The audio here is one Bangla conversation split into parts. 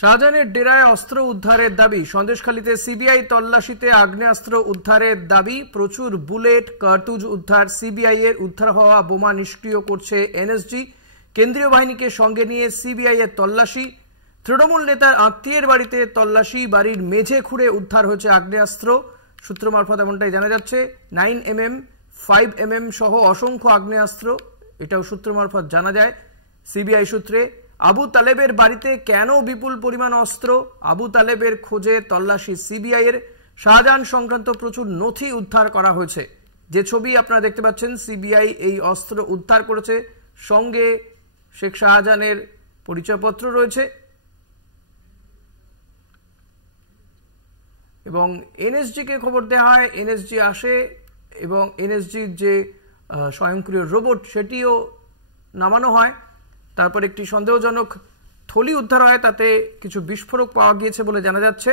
শাহজাহানের ডেরায় অস্ত্র উদ্ধারের দাবি। সন্দেশখালীতে সিবিআই তল্লাশিতে আগ্নেয়াস্ত্র উদ্ধারের দাবি। প্রচুর বুলেট কার্তুজ উদ্ধার। সিবিআই এর উদ্ধার হওয়া বোমা নিষ্ক্রিয় করছে এনএসজি। কেন্দ্রীয় বাহিনীকে সঙ্গে নিয়ে সিবিআই এর তল্লাশি। তৃণমূল নেতার আত্মীয়ের বাড়িতে তল্লাশি। বাড়ির মেঝে খুঁড়ে উদ্ধার হয়েছে আগ্নেয়াস্ত্র। সূত্র মারফত এমনটাই জানা যাচ্ছে। 9mm 5mm সহ অসংখ্য আগ্নেয়াস্ত্র, এটাও সূত্র মারফত জানা যায় সিবিআই সূত্রে। আবু তালেবের বাড়িতে কেন বিপুল পরিমাণ অস্ত্র? আবু তালেবের খোঁজে তল্লাশি সিবিআই এর। শাহজাহান সংক্রান্ত প্রচুর নথি উদ্ধার করা হয়েছে। যে ছবি আপনারা দেখতে পাচ্ছেন, সিবিআই এই অস্ত্র উদ্ধার করেছে। সঙ্গে শেখ শাহজাহানের পরিচয়পত্র রয়েছে এবং এনএসজিকে খবর দেওয়া হয়। এনএসজি আসে এবং এনএসজির যে স্বয়ংক্রিয় রোবট সেটিও নামানো হয়। তারপর একটি সন্দেহজনক থলি উদ্ধার হয়, তাতে কিছু বিস্ফোরক পাওয়া গিয়েছে বলে জানা যাচ্ছে।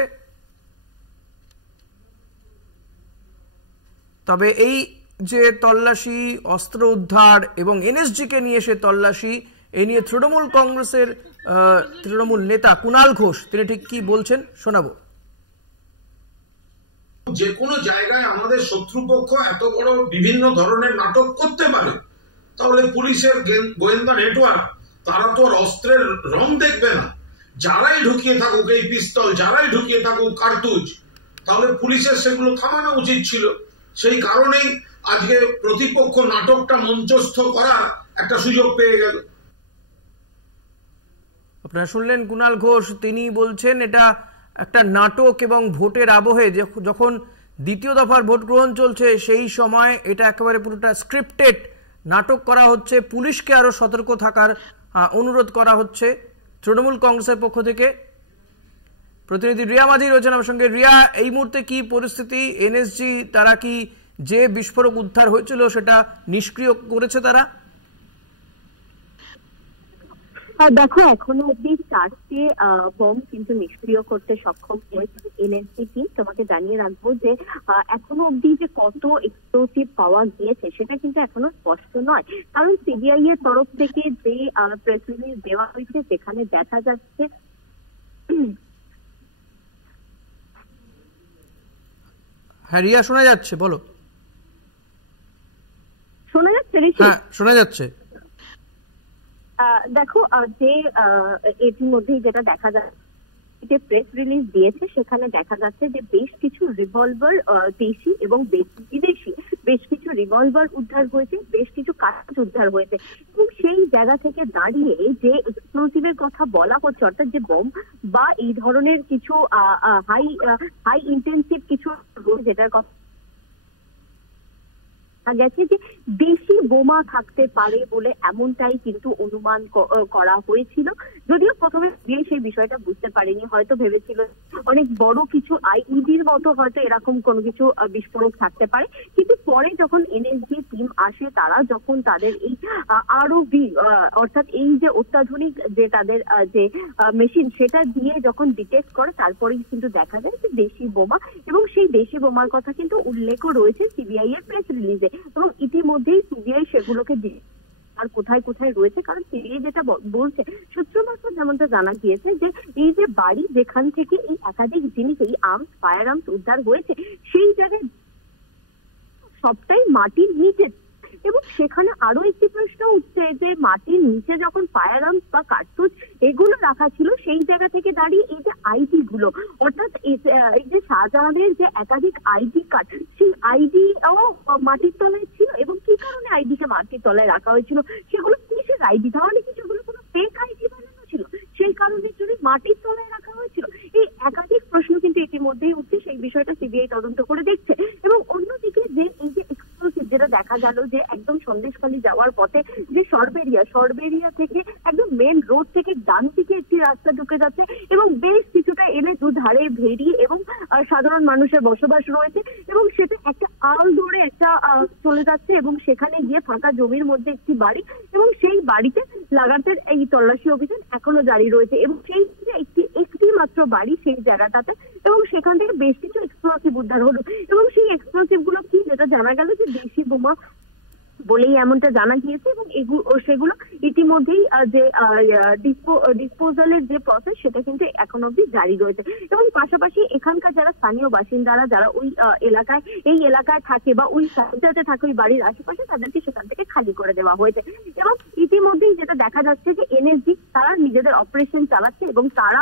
তবে এই যে তল্লাশি, অস্ত্র উদ্ধার এবং এনএসজিকে নিয়ে সে তল্লাশি, এই নিয়ে তৃণমূল কংগ্রেসের তৃণমূল নেতা কুণাল ঘোষ তিনি ঠিক কি বলছেন শোনাবো। যে কোনো জায়গায় আমাদের শত্রুপক্ষ এত বড় বিভিন্ন ধরনের নাটক করতে পারে, তাহলে পুলিশের গোয়েন্দা নেটওয়ার্ক তারা তো আর অস্ত্রের রং দেখবে না। যারাই ঢুকিয়ে থাকুক এই পিস্তল, যারাই ঢুকিয়ে থাকুক কার্তুজ, তাহলে পুলিশের সেগুলো থামানো উচিত ছিল। সেই কারণেই আজকে প্রতিপক্ষ নাটকটা মঞ্চস্থ করার একটা সুযোগ পেয়ে গেল। আপনারা শুনলেন কুণাল ঘোষ, তিনি বলছেন এটা একটা নাটক এবং ভোটের আবহে যখন দ্বিতীয় দফার ভোট গ্রহণ চলছে সেই সময় এটা একেবারে পুরোটা স্ক্রিপ্টেড নাটক করা হচ্ছে। পুলিশকে আরো সতর্ক থাকার অনুরোধ করা হচ্ছে তৃণমূল কংগ্রেসের পক্ষ থেকে। প্রতিনিধি রিয়া মাঝি রয়েছেন আমার সঙ্গে। রিয়া, এই মুহূর্তে কি পরিস্থিতি? এনএসজি তারা কি যে বিস্ফোরক উদ্ধার হয়েছিল সেটা নিষ্ক্রিয় করেছে তারা? দেখো, এখনো অব্দি 4টে বোম কিন্তু নিষ্ক্রিয় করতে সক্ষম হয়েছে এনএসজি টিম। তোমাকে জানিয়ে রাখবো যে এখনো অব্দি যে কত এক্সপ্লোসিভ পাওয়া গিয়েছে সেটা কিন্তু এখনো স্পষ্ট নয়, কারণ সিবিআই এর তরফ থেকে যে প্রেস রিলিজ দেওয়া হয়েছে সেখানে দেখা যাচ্ছে। হ্যাঁ রিয়া, শোনা যাচ্ছে, বলো। শোনা যাচ্ছে? হ্যাঁ শোনা যাচ্ছে। দেখো, যে এটির মধ্যেই যেটা দেখা যাচ্ছে, যে প্রেস রিলিজ দিয়েছে সেখানে দেখা যাচ্ছে যে বেশ কিছু রিভলভার, দেশি এবং বিদেশি বেশ কিছু রিভলভার উদ্ধার হয়েছে, বেশ কিছু কার্তুজ উদ্ধার হয়েছে। এবং সেই জায়গা থেকে দাঁড়িয়ে যে এক্সপ্লোসিভের কথা বলা হচ্ছে, অর্থাৎ যে বোম বা এই ধরনের কিছু হাই ইন্টেন্সিভ কিছু যেটার কথা গেছে যে দেশি বোমা থাকতে পারে বলে এমনটাই কিন্তু অনুমান করা হয়েছিল। যদিও প্রথমে সেই বিষয়টা বুঝতে পারেনি, হয়তো ভেবেছিল অনেক বড় কিছু আইইডির মতো হয়তো এরকম কোনো কিছু বিস্ফোরক থাকতে পারে। কিন্তু পরে যখন এনএসজি টিম আসে, তারা যখন তাদের এই আরওভি অর্থাৎ এই যে অত্যাধুনিক যে তাদের যে মেশিন সেটা দিয়ে যখন ডিটেক্ট করে, তারপরেই কিন্তু দেখা যায় যে দেশি বোমা, এবং সেই দেশি বোমার কথা কিন্তু উল্লেখও রয়েছে সিবিআই এর প্রেস রিলিজে। এবং ইতিমধ্যেই সিবিআই সেগুলোকে আর কোথায় কোথায় রয়েছে, কারণ সিবিআই যেটা বলছে সূত্র মারফত যেমনটা জানা গিয়েছে যে এই যে বাড়ি যেখান থেকে এই একাধিক জিনিস, এই ফায়ার আর্মস উদ্ধার হয়েছে, সেই জায়গায় সবটাই মাটির নিচে। এবং সেখানে আরো একটি প্রশ্ন উঠছে যে মাটির নিচে যখন ফায়ার আর্মস বা কার্তুজ এগুলো রাখা ছিল, সেই জায়গা থেকে দাঁড়িয়ে এই যে আইডি গুলো, অর্থাৎ এই যে শাহজাহানের যে একাধিক আইডি কার্ড, সেই আইডি মাটির তলায় ছিল। এবং কি কারণে আইডি কে মাটির তলায় রাখা হয়েছিল, সেগুলো কিসের আইডি? তাহলে কি সেগুলো কোনো ফেক আইডি বানানো ছিল? সেই কারণে যদি মাটির তলায় রাখা হয়েছিল, এই একাধিক প্রশ্ন কিন্তু ইতিমধ্যেই উঠছে। সেই বিষয়টা সিবিআই তদন্ত করে দেখছে। এবং অন্যদিকে যে এই যে যেটা দেখা গেল যে একদম সন্দেশখালী যাওয়ার পথে যে সরবেরিয়া থেকে একদম মেন রোড থেকে ডান দিকে একটি রাস্তা ঢুকে যাচ্ছে এবং বেশ কিছুটা এলে দুধারে ভেড়ি এবং সাধারণ মানুষের বসবাস রয়েছে, এবং সেটা একটা আল ধরে একটা চলে যাচ্ছে এবং সেখানে গিয়ে ফাঁকা জমির মধ্যে একটি বাড়ি, এবং সেই বাড়িতে লাগাতার এই তল্লাশি অভিযান এখনো জারি রয়েছে। এবং সেই একটি মাত্র বাড়ি সেই জায়গাটাতে, এবং সেখান থেকে বেশ কিছু এক্সপ্লোসিভ উদ্ধার হলো। এবং সেই এক্সপ্লোসিভ গুলো কি, যেটা জানা গেল যে দেশি বোমা বলেই এমনটা জানা গিয়েছে, এবং সেগুলো ইতিমধ্যেই যে ডিসপোজালের যে প্রসেস সেটা কিন্তু এখন অব্দি জারি রয়েছে। এবং পাশাপাশি এখানকার যারা স্থানীয় বাসিন্দারা যারা ওই এই এলাকায় থাকে বা ওই সাইডটাতে থাকে ওই বাড়ির আশেপাশে, তাদেরকে সেখান থেকে খালি করে দেওয়া হয়েছে। এবং ইতিমধ্যেই যেটা দেখা যাচ্ছে যে এনএসজি তারা নিজেদের অপারেশন চালাচ্ছে, এবং তারা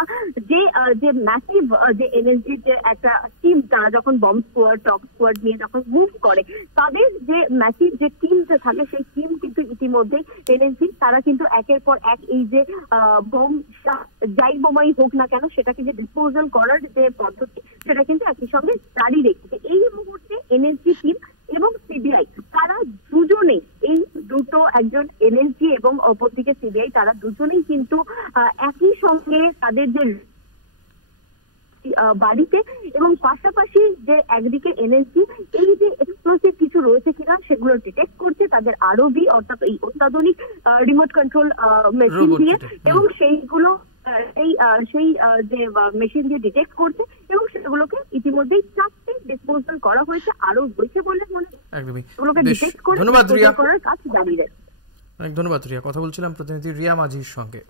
যে ম্যাসিভ যে এনএসজি যে একটা টিম, তারা যখন বম্ব স্কোয়াড টক স্কোয়াড নিয়ে যখন মুভ করে, তাদের যে ম্যাসিভ যে টিম থাকে সেই টিম কিন্তু ইতিমধ্যেই এনএসজি তারা কিন্তু একের পর এক এই যে যাই বোমাই হোক না কেন সেটাকে যে ডিসপোজাল করার যে পদ্ধতি সেটা কিন্তু একই সঙ্গে জারি রেখেছে। এই মুহূর্তে এনএসজি টিম এবং সিবিআই তারা দুজনেই এই দুটো, একজন এনএসজি এবং অপরদিকে সিবিআই, তারা দুজনেই কিন্তু একই সঙ্গে তাদের যে বাড়িতে, এবং পাশাপাশি যে একদিকে এনএসজি এই যে এক্সপ্লোসিভ কিছু রয়েছে কিনা সেগুলো ডিটেক্ট করছে তাদের আরওভি অর্থাৎ এই অত্যাধুনিক রিমোট কন্ট্রোল মেশিন দিয়ে, এবং সেইগুলো সেই যে মেশিন দিয়ে ডিটেক্ট করছে, এবং সেগুলোকে ইতিমধ্যেই 4টে ডিসপোজাল করা হয়েছে, আরো রয়েছে বলে মনে হয়। এগুলোকে ডিটেক্ট করে করার কাজ জারি রয়েছে। অনেক ধন্যবাদ রিয়া। কথা বলছিলাম প্রতিনিধি রিয়া মাঝির সঙ্গে।